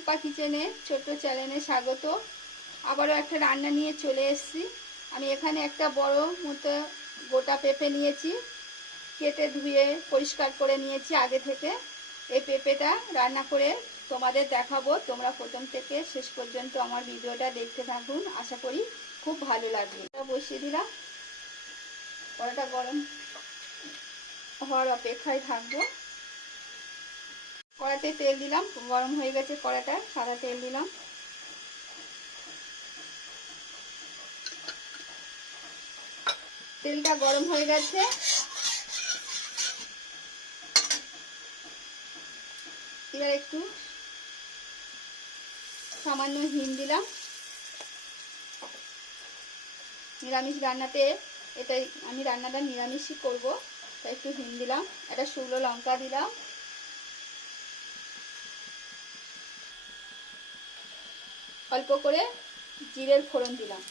টুম্পা কিচেনে ছোট্ট চ্যানেলে স্বাগত। আবারও একটা রান্না নিয়ে চলে এসেছি। আমি এখানে একটা বড় মতো গোটা পেঁপে নিয়েছি, কেটে ধুয়ে পরিষ্কার করে নিয়েছি আগে থেকে। এই পেঁপেটা রান্না করে তোমাদের দেখাবো। তোমরা প্রথম থেকে শেষ পর্যন্ত আমার ভিডিওটা দেখতে থাকুন, আশা করি খুব ভালো লাগবে। বসিয়ে দিলাম, কড়াটা গরম হওয়ার অপেক্ষায় থাকবো। কড়াতে তেল দিলাম, গরম হয়ে গেছে কড়াটা, সাদা তেল দিলাম। তেলটা গরম হয়ে গেছে, এবার একটু সামান্য হিং দিলাম। নিরামিষ রান্নাতে এটাই, আমি রান্নাটা নিরামিষই করব, তাই একটু হিং দিলাম। একটা শুকনো লঙ্কা দিলাম, অল্প করে জিরের ফোড়ন দিলাম।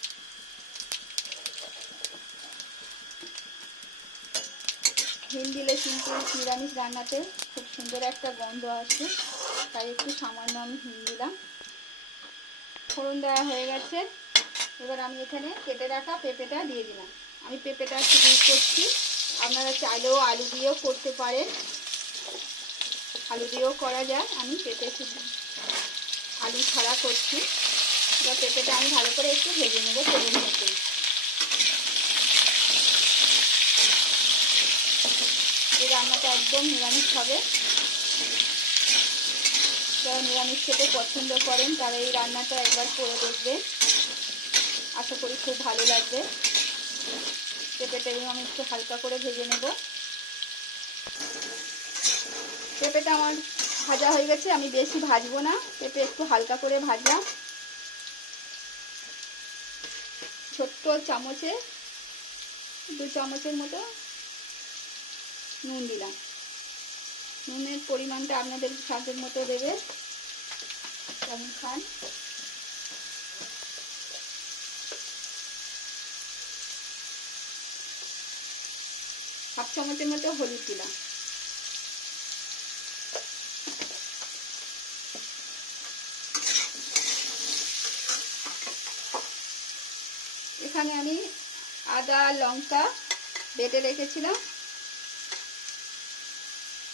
হিং দিলে কিন্তু নিরামিষ রান্নাতে খুব সুন্দর একটা গন্ধ আসে, তাই একটু সামান্য আমি হিং দিলাম। ফোড়ন দেওয়া হয়ে গেছে, এবার আমি এখানে কেটে রাখা পেঁপেটা দিয়ে দিলাম। আমি পেঁপেটা শুধু করছি, আপনারা চাইলেও আলু দিয়েও করতে পারেন, আলু দিয়েও করা যায়। আমি পেঁপে শুধু আলু ছাড়া করছি। এবার পেঁপেটা আমি ভালো করে একটু ভেজে নেবো তেলের মধ্যে। এই রান্নাটা একদম নিরামিষ হবে। যারা নিরামিষ খেতে পছন্দ করেন তারা এই রান্নাটা একবার করে দেখবেন, আশা করি খুব ভালো লাগবে। পেঁপেটা আমি একটু হালকা করে ভেজে নেব। পেঁপেটা আমার ভাজা হয়ে গেছে, আমি বেশি ভাজবো না, পেঁপে একটু হালকা করে ভাজলাম। ছোট্ট চামচে 2 চামচের মতো নুন দিলাম। নুনের পরিমাণটা আপনাদের স্বাদের মতো দেবে, যেমন খান। হাফ চামচের মতো হলুদ দিলাম। এখানে আমি আদা লঙ্কা বেটে রেখেছিলাম,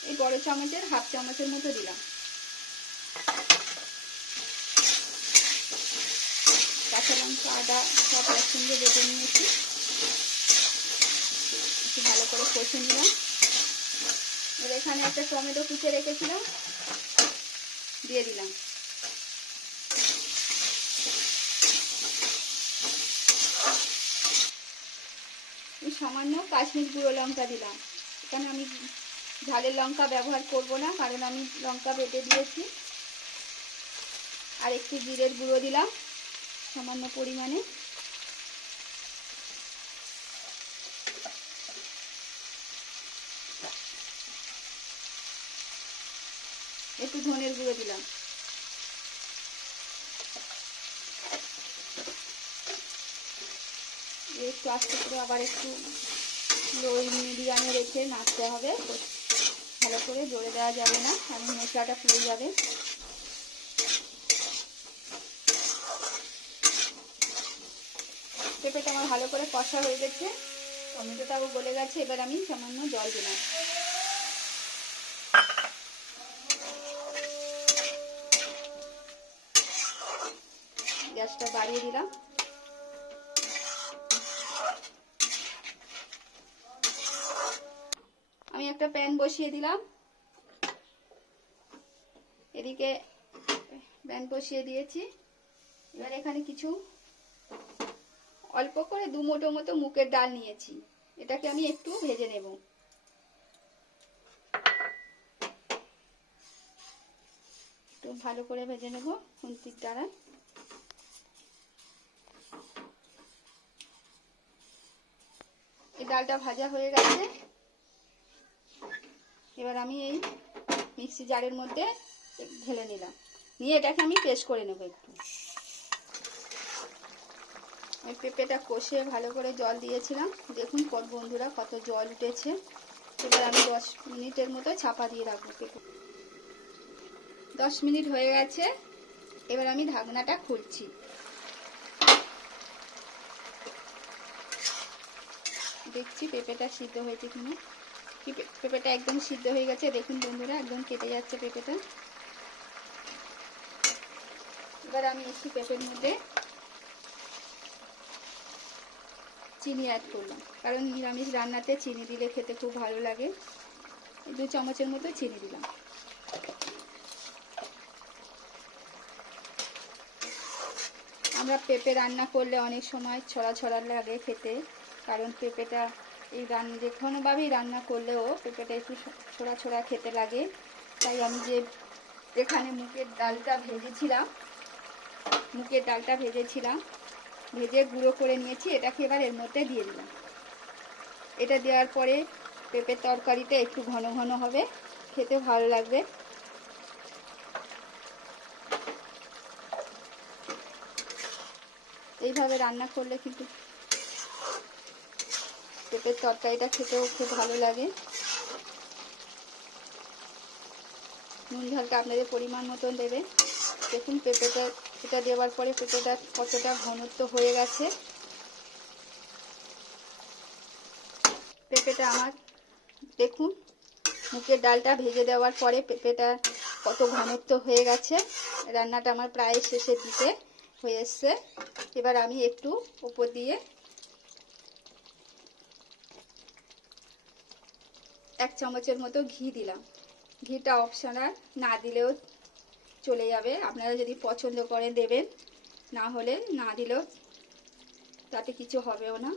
এই বড় চামচের হাফ চামচের মতো দিলাম। কাঁচা লঙ্কা আদা সব একসঙ্গে বেটে নিয়েছি, একটু ভালো করে কষে নিলাম। এবার এখানে একটা টমেটো কুচে রেখেছিলাম, দিয়ে দিলাম। সামান্য কাশ্মীর গুঁড়ো লঙ্কা দিলাম। এখানে আমি ঝালের লঙ্কা ব্যবহার করব না, কারণ আমি লঙ্কা বেটে দিয়েছি। আর একটু জিরের গুঁড়ো দিলাম সামান্য পরিমাণে। একটু ধনের গুঁড়ো দিলাম। একটু আস্তে করে আবার একটু লো মিডিয়ামে রেখে নাড়তে হবে, ভালো করে জোরে দেওয়া যাবে না, কারণ মশলাটা পুড়ে যাবে। পেঁপেটা আমার ভালো করে কষা হয়ে গেছে, টমেটোটাও গলে গেছে। এবার আমি সামান্য জল দিলাম। গ্যাসটা বাড়িয়ে দিলাম। আমি একটা প্যান বসিয়ে দিলাম, এদিকে প্যান বসিয়ে দিয়েছি। এবার এখানে কিছু অল্প করে 2 মুঠো মতো মুগের ডাল নিয়েছি, এটাকে আমি একটু ভেজে নেব। একটু ভালো করে ভেজে নেব খুন্তির দ্বারা। এই ডালটা ভাজা হয়ে গেছে, এবার আমি এই মিক্সি জারের মধ্যে ঢেলে নিলাম, নিয়ে এটাকে আমি পেস্ট করে নেব একটু। আমি পেঁপেটা কষে ভালো করে জল দিয়েছিলাম, দেখুন বন্ধুরা কত জল উঠেছে। এবার আমি 10 মিনিটের মতো চাপা দিয়ে রাখবো। পেঁপে 10 মিনিট হয়ে গেছে, এবার আমি ঢাকনাটা খুলছি। দেখছি পেঁপেটা সিদ্ধ হয়েছে কিনা। পেঁপেটা একদম সিদ্ধ হয়ে গেছে, দেখুন বন্ধুরা, একদম কেটে যাচ্ছে পেঁপেটা। এবার আমি একটু পেঁপের মধ্যে চিনি অ্যাড করলাম, কারণ নিরামিষ রান্নাতে চিনি দিলে খেতে খুব ভালো লাগে। 2 চামচের মতো চিনি দিলাম। আমরা পেঁপে রান্না করলে অনেক সময় ছড়া ছড়া লাগে খেতে, কারণ পেঁপেটা এই যে কোনোভাবেই রান্না করলেও পেঁপেটা একটু ছোড়া ছোড়া খেতে লাগে। তাই আমি যে এখানে মুগের ডালটা ভেজেছিলাম, ভেজে গুঁড়ো করে নিয়েছি, এটাকে এবার এর মধ্যে দিয়ে দিলাম। এটা দেওয়ার পরে পেঁপের তরকারিটা একটু ঘন ঘন হবে, খেতে ভালো লাগবে। এইভাবে রান্না করলে কিন্তু পেঁপের তরকারিটা খেতেও খুব ভালো লাগে। নুন ঝালটা আপনাদের পরিমাণ মতন দেবে। দেখুন এটা দেওয়ার পরে পেঁপেটা কতটা ঘনত্ব হয়ে গেছে। পেঁপেটা আমার দেখুন, মুগের ডালটা ভেজে দেওয়ার পরে পেঁপেটা কত ঘনত্ব হয়ে গেছে। রান্নাটা আমার প্রায় শেষের দিকে হয়ে এসছে। এবার আমি একটু উপর দিয়ে 1 চামচের মতো ঘি দিলাম। ঘিটা অপশনাল, না দিলেও চলে যাবে, আপনারা যদি পছন্দ করেন দেবেন, না হলে না দিলেও তাতে কিছু হবেও না।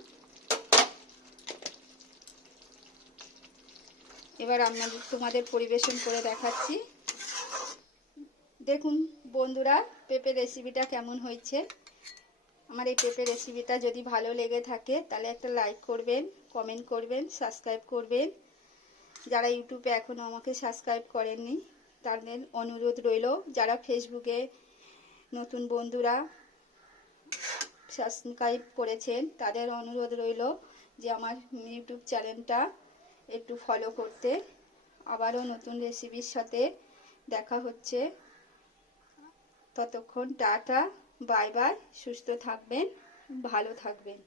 এবার তোমাদের পরিবেশন করে দেখাচ্ছি। দেখুন বন্ধুরা, পেঁপে রেসিপিটা কেমন হয়েছে। আমার এই পেঁপে রেসিপিটা যদি ভালো লেগে থাকে তাহলে একটা লাইক করবেন, কমেন্ট করবেন, সাবস্ক্রাইব করবেন। যারা ইউটিউবে এখনও আমাকে সাবস্ক্রাইব করেননি তাদের অনুরোধ রইল, যারা ফেসবুকে নতুন বন্ধুরা সাবস্ক্রাইব করেছেন তাদের অনুরোধ রইল যে আমার ইউটিউব চ্যানেলটা একটু ফলো করতে। আবারও নতুন রেসিপির সাথে দেখা হচ্ছে। ততক্ষণ টাটা, বাই বাই, সুস্থ থাকবেন, ভালো থাকবেন।